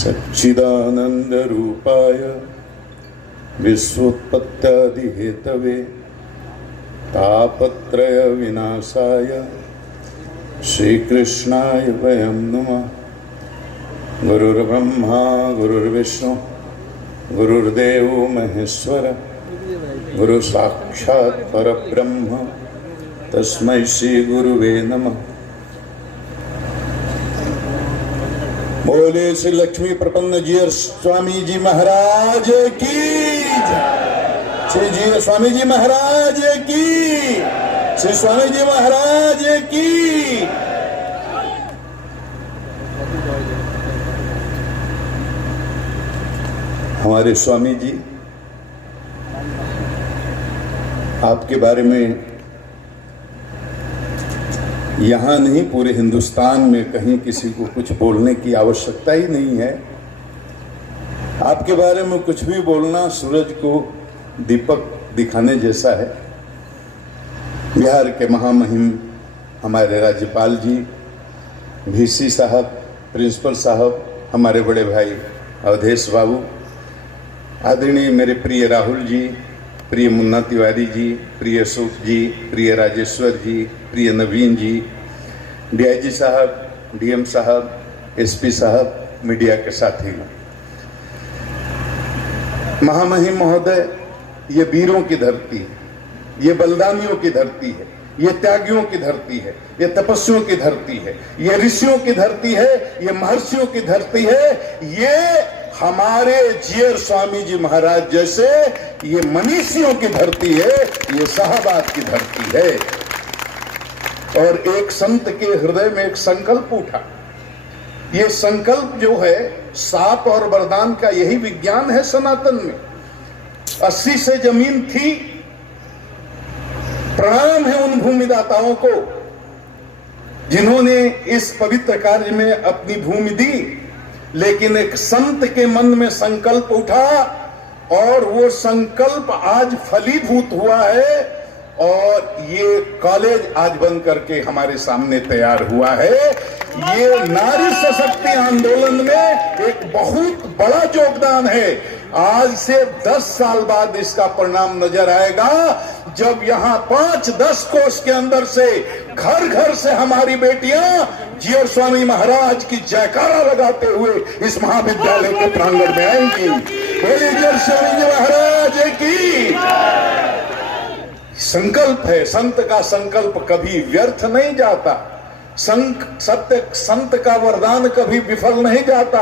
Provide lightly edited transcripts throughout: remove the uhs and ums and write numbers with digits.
सच्चिदानंद रूपाय विश्वोत्पत्त्यादिहेतवे तापत्रय विनाशाय श्रीकृष्णाय वयं नमः। गुरुर्ब्रह्मा गुरुर्विष्णु गुरुर्देवो महेश्वर गुरु साक्षात् परब्रह्म तस्मै श्री गुरुवे नमः। बोले श्री लक्ष्मी प्रपन्न जीयर स्वामी जी महाराज की जय। श्री जी स्वामी जी महाराज की, श्री स्वामी जी महाराज की। हमारे स्वामी जी आपके बारे में यहाँ नहीं पूरे हिंदुस्तान में कहीं किसी को कुछ बोलने की आवश्यकता ही नहीं है। आपके बारे में कुछ भी बोलना सूरज को दीपक दिखाने जैसा है। बिहार के महामहिम हमारे राज्यपाल जी, वीसी साहब, प्रिंसिपल साहब, हमारे बड़े भाई अवधेश बाबू, आदरणीय मेरे प्रिय राहुल जी, प्रिय मुन्ना तिवारी जी, प्रिय अशोक जी, प्रिय राजेश्वर जी, प्रिय नवीन जी, डीआईजी साहब, डीएम साहब, एसपी साहब, मीडिया के साथी, महामहिम महोदय, ये वीरों की धरती है, ये बलिदानियों की धरती है, ये त्यागियों की धरती है, ये तपस्वियों की धरती है, ये ऋषियों की धरती है, ये महर्षियों की धरती है, ये हमारे जीयर स्वामी जी महाराज जैसे ये मनीषियों की धरती है, ये शाहबाद की धरती है। और एक संत के हृदय में एक संकल्प उठा। ये संकल्प जो है साप और वरदान का यही विज्ञान है सनातन में। 80 से जमीन थी। प्रणाम है उन भूमिदाताओं को जिन्होंने इस पवित्र कार्य में अपनी भूमि दी। लेकिन एक संत के मन में संकल्प उठा और वो संकल्प आज फलीभूत हुआ है और ये कॉलेज आज बन करके हमारे सामने तैयार हुआ है। ये नारी सशक्ति आंदोलन में एक बहुत बड़ा योगदान है। आज से 10 साल बाद इसका परिणाम नजर आएगा जब यहाँ 5-10 कोस के अंदर से घर घर से हमारी बेटियां जीयर स्वामी महाराज की जयकारा लगाते हुए इस महाविद्यालय के प्रांगण में आएंगी। बोलिए जीयर स्वामी जी महाराज की। संकल्प है, संत का संकल्प कभी व्यर्थ नहीं जाता। संत का वरदान कभी विफल नहीं जाता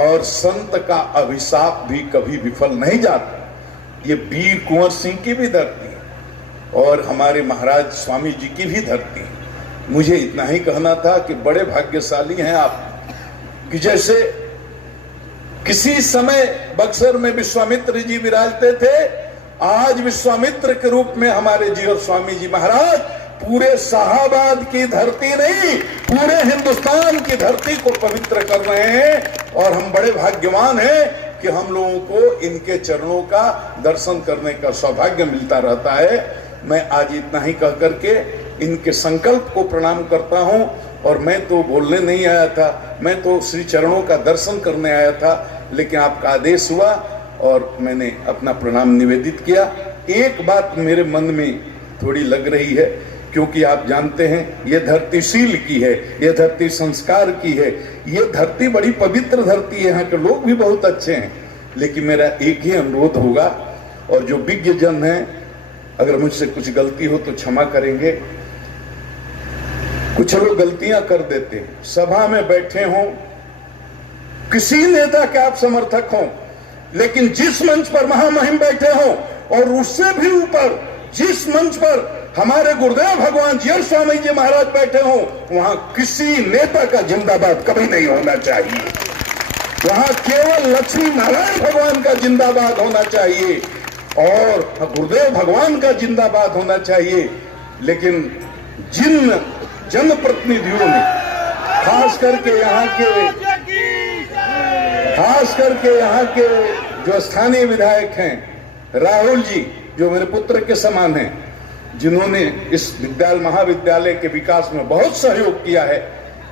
और संत का अभिशाप भी कभी विफल नहीं जाता। ये वीर कुंवर सिंह की भी धरती है और हमारे महाराज स्वामी जी की भी धरती है। मुझे इतना ही कहना था कि बड़े भाग्यशाली हैं आप कि जैसे किसी समय बक्सर में विश्वामित्र जी विराजते थे, आज विश्वामित्र के रूप में हमारे जीवर स्वामी जी महाराज पूरे शाहबाद की धरती नहीं, पूरे हिंदुस्तान की धरती को पवित्र कर रहे हैं। और हम बड़े भाग्यवान हैं कि हम लोगों को इनके चरणों का दर्शन करने का सौभाग्य मिलता रहता है। मैं आज इतना ही कह करके इनके संकल्प को प्रणाम करता हूं। और मैं तो बोलने नहीं आया था, मैं तो श्री चरणों का दर्शन करने आया था, लेकिन आपका आदेश हुआ और मैंने अपना प्रणाम निवेदित किया। एक बात मेरे मन में थोड़ी लग रही है, क्योंकि आप जानते हैं ये धरती शील की है, ये धरती संस्कार की है, ये धरती बड़ी पवित्र धरती है, यहाँ के लोग भी बहुत अच्छे हैं। लेकिन मेरा एक ही अनुरोध होगा, और जो विज्ञ जन है अगर मुझसे कुछ गलती हो तो क्षमा करेंगे। कुछ लोग गलतियां कर देते हैं। सभा में बैठे हों, किसी नेता के आप समर्थक हों, लेकिन जिस मंच पर महामहिम बैठे हों और उससे भी ऊपर जिस मंच पर हमारे गुरुदेव भगवान जीयर स्वामी जी महाराज बैठे हों, वहां किसी नेता का जिंदाबाद कभी नहीं होना चाहिए। वहां केवल लक्ष्मी नारायण भगवान का जिंदाबाद होना चाहिए और गुरुदेव भगवान का जिंदाबाद होना चाहिए। लेकिन जिन जनप्रतिनिधियों ने खास करके यहाँ के जो स्थानीय विधायक हैं, राहुल जी जो मेरे पुत्र के समान हैं, जिन्होंने इस महाविद्यालय के विकास में बहुत सहयोग किया है,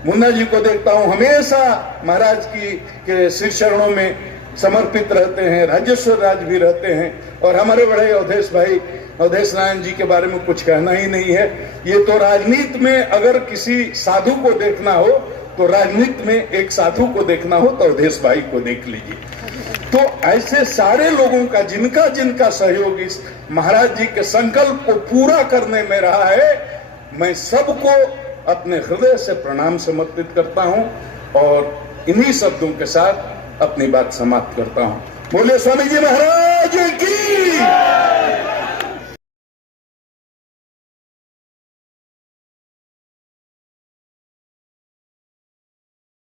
मुन्ना जी को देखता हूं, हमेशा महाराज की के श्री चरणों में समर्पित रहते हैं, राजेश्वर राज भी रहते हैं। और हमारे बड़े अवधेश भाई, अवधेश नारायण जी के बारे में कुछ कहना ही नहीं है। ये तो राजनीति में अगर किसी साधु को देखना हो तो राजनीति में एक साधु को देखना हो तो अवधेश भाई को देख लीजिए। तो ऐसे सारे लोगों का जिनका जिनका सहयोग इस महाराज जी के संकल्प को पूरा करने में रहा है, मैं सबको अपने हृदय से प्रणाम समर्पित करता हूं और इन्हीं शब्दों के साथ अपनी बात समाप्त करता हूं। बोले स्वामी जी महाराज की।